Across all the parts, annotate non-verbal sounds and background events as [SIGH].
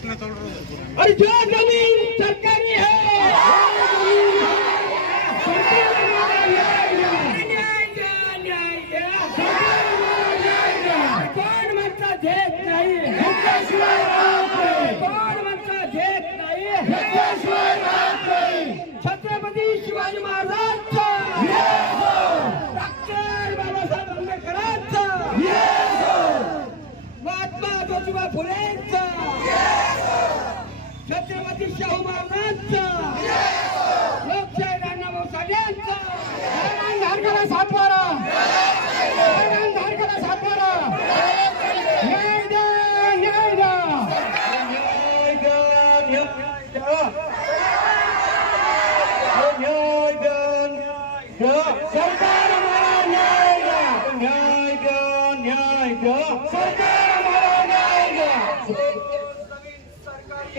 और जो जमीन सरकारी है कोण म्हणता घेत नाही कोण म्हणता घेत नाही छत्रपती शिवाजी महाराजचा डॉक्टर बाबासाहेब आंबेडकरांचा महात्मा ज्योतिबा फुलेंचा छत्रपती शाहू महाराजांचा. लोकशाही राणाभाऊ साठेंचा धारकाला सातबारा धारकाला सातबारा न्याय द्या न्याय द्या सरकार आम्हाला न्याय द्या सरकार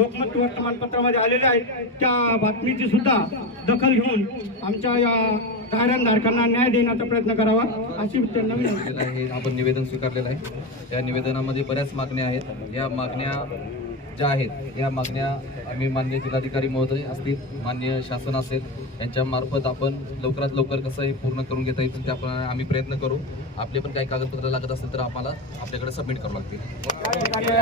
लोकमत वर्तमानपत्रामध्ये आलेले आहेत. त्या बातमीची सुद्धा दखल घेऊन आमच्या या धारकांना न्याय देण्याचा प्रयत्न करावा अशी त्यांना विनंती. आहे आपण निवेदन स्वीकारलेलं आहे. या निवेदनामध्ये बऱ्याच मागण्या आहेत. या मागण्या ज्या आहेत या मागण्या आम्ही मान्य जिल्हाधिकारी महोदय असतील मान्य शासन असेल यांच्यामार्फत आपण लवकरात लवकर कसं हे पूर्ण करून घेता येईल त्याप्रमाणे आम्ही प्रयत्न करू. आपले पण काही कागदपत्र लागत असेल तर आम्हाला आपल्याकडे सबमिट करावं लागतील.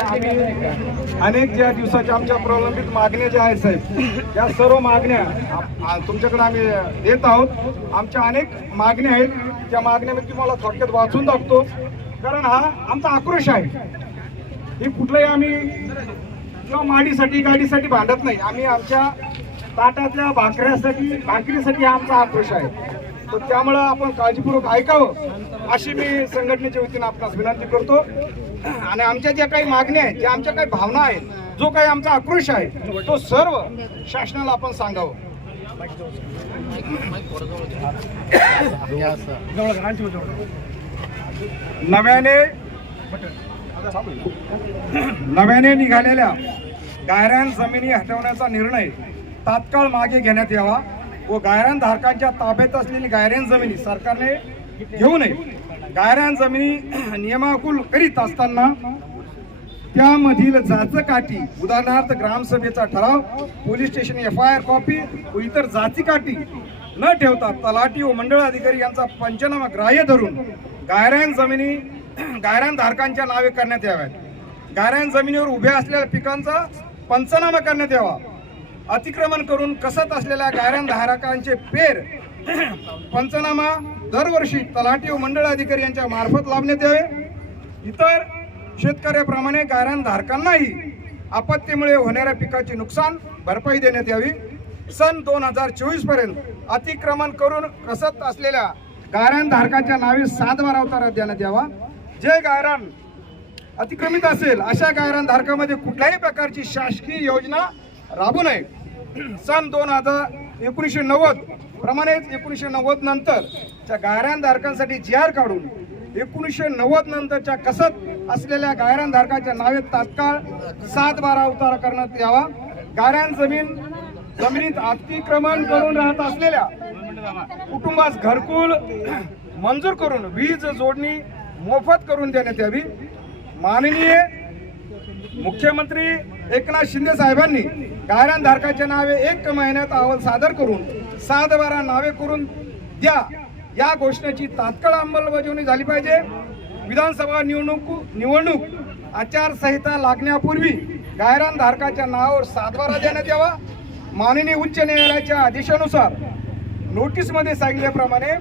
आम्ही अनेक ज्या दिवसाच्या आमच्या प्रलंबित मागण्या ज्या आहेत साहेब या सर्व मागण्या तुमच्याकडे आम्ही देत आहोत. आमच्या अनेक मागण्या आहेत त्या मागण्या मी तुम्हाला थोडक्यात वाचून दाखवतो. कारण हा आमचा आक्रोश आहे. ही कुठलंही आम्ही किंवा माडीसाठी गाडीसाठी भांडत नाही. आम्ही आमच्या ताटातल्या भाकऱ्यासाठी भाकरीसाठी हा आमचा आक्रोश आहे. तर त्यामुळं आपण काळजीपूर्वक ऐकावं अशी मी संघटनेच्या वतीनं आपणास विनंती करतो. आणि आमच्या ज्या काही मागण्या आहेत ज्या आमच्या काही भावना आहेत जो काही आमचा आक्रोश आहे तो सर्व शासनाला आपण सांगावं. नव्याने नव्याने निघालेल्या गायरान जमिनी हटवण्याचा निर्णय तात्काळ मागे घेण्यात यावा व गायरान धारकांच्या ताब्यात असलेली गायरान जमिनी सरकारने घेऊ नये. गायरान जमिनी [CLEARS THROAT] नियमाकुल करीत असताना त्यामधील जाचकाठी उदाहरणार्थ ग्रामसभेचा ठराव police station F I R copy व इतर जाचीकाठी न ठेवता तलाठी व मंडळ अधिकारी यांचा पंचनामा ग्राह्य धरून गायरान जमिनी [CLEARS THROAT] गायरान धारकांच्या नावे करण्यात याव्यात. गायरान जमिनीवर उभ्या असलेल्या पिकांचा पंचनामा करण्यात यावा. अतिक्रमण करून कसत असलेल्या गायरान धारकांचे पेर पंचनामा दरवर्षी तलाठी व मंडळ अधिकारी यांच्या मार्फत लाभण्यात यावे. इतर शेतकऱ्याप्रमाणे गायरान धारकांनाही आपत्तीमुळे होणाऱ्या पिकाचे नुकसान भरपाई देण्यात यावी. सन दोन हजार चोवीसपर्यंत अतिक्रमण करून कसत असलेल्या गायरान धारकांच्या नावे सातबारा अवतारात देण्यात यावा. जे गायरान. अतिक्रमित असेल अशा गायरान धारकामध्ये कुठल्याही प्रकारची शासकीय योजना राबू नये. सन दोन हजार एकोणीसशे नव्वद प्रमाणेच एकोणीसशे नव्वद नंतर त्या गायरान धारकांसाठी जी आर काढून एकोणीसशे नव्वद नंतरच्या कसत असलेल्या गायरान धारकाच्या नावे तात्काळ सात बारा उतारा करण्यात यावा. गायरान जमीन जमिनीत अतिक्रमण करून राहत असलेल्या कुटुंबास घरकुल मंजूर करून वीज जोडणी मोफत करून देण्यात यावी. माननीय मुख्यमंत्री एकनाथ शिंदे साहेबांनी गायरान धारकाच्या नावे एक महिन्यात अहवाल सादर करून सात बारा नावे करून द्या. या घोषणेची तात्काळ अंमलबजावणी झाली पाहिजे. विधानसभा निवडणूक निवडणूक आचारसंहिता लागण्यापूर्वी गायरान धारकाच्या नावावर सातबारा देण्यात यावा. माननीय उच्च न्यायालयाच्या आदेशानुसार नोटीसमध्ये सांगितल्याप्रमाणे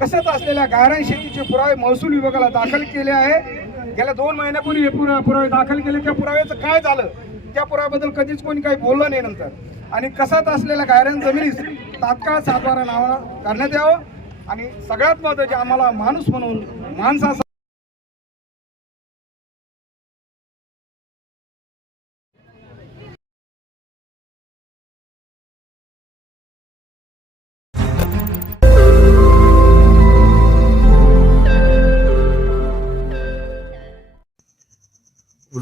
कसत असलेल्या गायरान शेतीचे पुरावे महसूल विभागाला दाखल केले आहे. गेल्या दोन महिन्यापूर्वी हे पुरा- पुरावे दाखल केले. त्या पुराव्याचं काय झालं? त्या पुराव्याबद्दल कधीच कोणी काही बोललं नाही नंतर. आणि कसात असलेल्या गायरान जमिनीस तात्काळ सातबारा नावा करण्यात यावं. आणि सगळ्यात महत्त्वाचे आम्हाला माणूस म्हणून माणसा